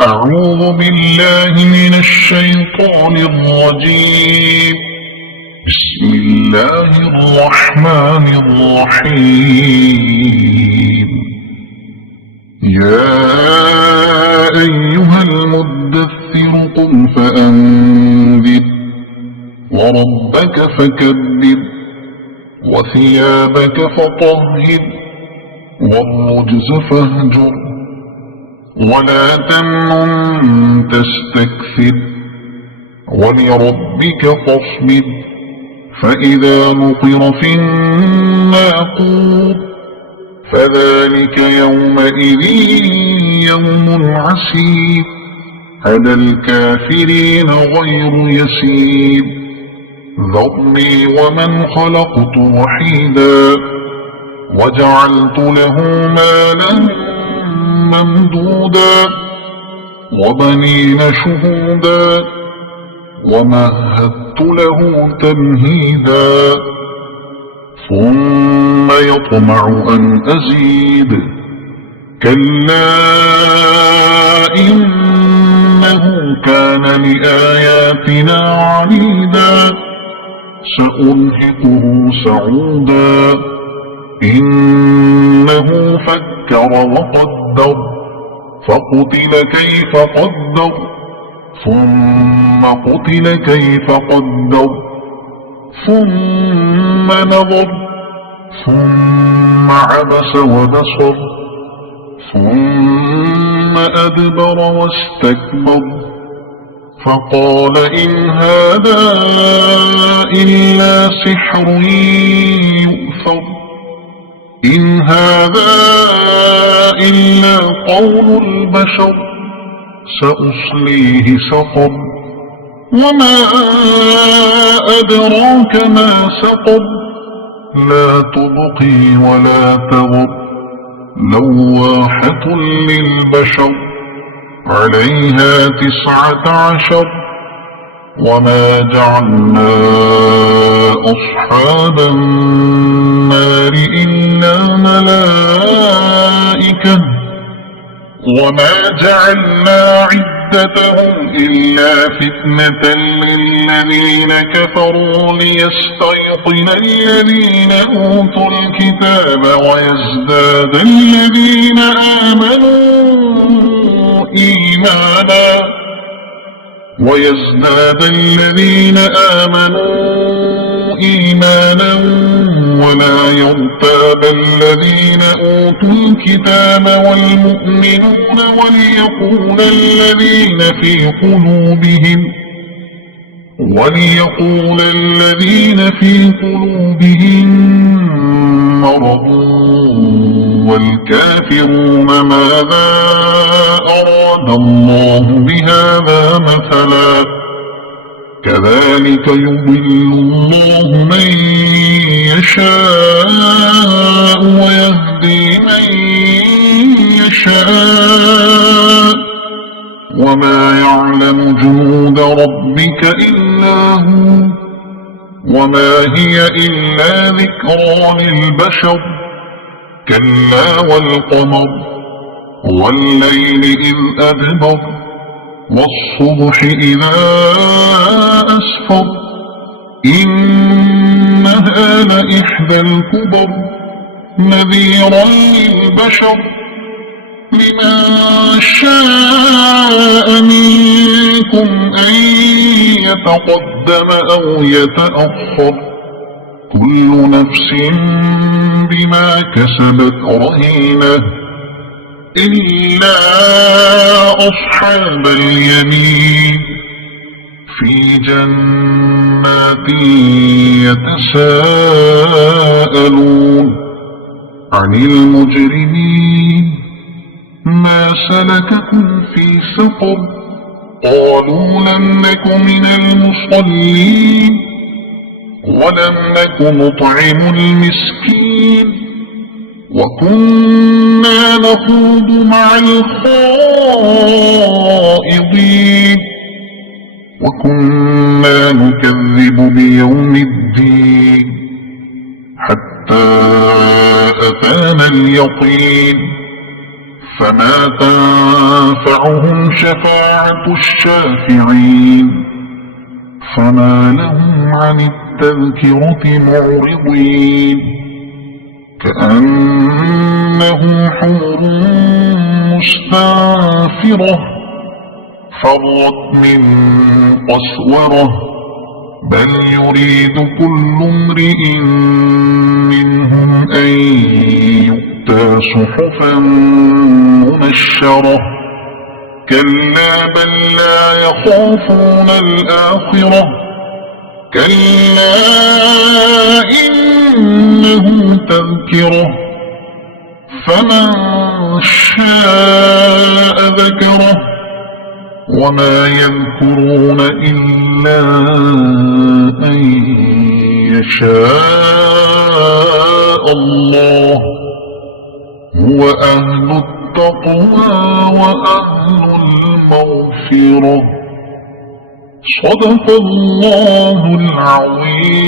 أعوذ بالله من الشيطان الرجيم. بسم الله الرحمن الرحيم. يا أيها المدثر قم فأنذر وربك فكبر وثيابك فطهر والرجز فاهجر ولا تمنن تستكثر ولربك فاصبر فإذا نقر في الناقور فذلك يومئذ يوم عسير على الكافرين غير يسير. ذرني ومن خلقت وحيدا وجعلت له مالا ممدودا وبنين شهودا ومهدت له تمهيدا ثم يطمع أن أزيد كلا إنه كان لآياتنا عنيدا سأرهقه سعودا إنه فكر وقدر فقتل كيف قدر ثم قتل كيف قدر ثم نظر ثم عبس وبصر ثم أدبر واستكبر فقال إن هذا إلا سحر يؤثر إن هذا إلا قول البشر سأصليه سقر وما أدراك ما سقر لا تبقي ولا تذر لواحة للبشر عليها 19 وما جعلنا أصحاب النار إلا ملائكة وما جعلنا عدتهم إلا فتنة للذين كفروا ليستيقن الذين أوتوا الكتاب ويزداد الذين آمنوا إيمانا ولا يرتاب الذين أوتوا الكتاب والمؤمنون وليقول الذين في قلوبهم مرض والكافرون ماذا أراد الله بهذا مثلا كذلك يضل الله من يشاء ويهدي من يشاء وما يعلم جنود ربك إلا هو وما هي إلا ذكرى للبشر كلا والقمر والليل إذ أدبر والصبح إذا أسفر إنها لإحدى الكبر نذيرا للبشر لمن شاء منكم أن يتقدم أو يتأخر كل نفس بما كسبت رهينة إلا أصحاب اليمين في جنات يتساءلون عن المجرمين ما سلككم في سقر قالوا لم نك من المصلين ولم نك نطعم المسكين وكنا نخوض مع الخائضين وكنا نكذب بيوم الدين حتى أتانا اليقين فما تنفعهم شفاعة الشافعين فما لهم عن التذكرة معرضين كأنهم حمر مستنفرة فرت من قسورة بل يريد كل امرئ منهم أن يؤتى صحفا منشرة كلا بل لا يخافون الآخرة كلا إنه تذكرة فمن شاء ذكره وما يذكرون إلا أن يشاء الله هو أهل التقوى وأهل المغفرة صدق الله العظيم.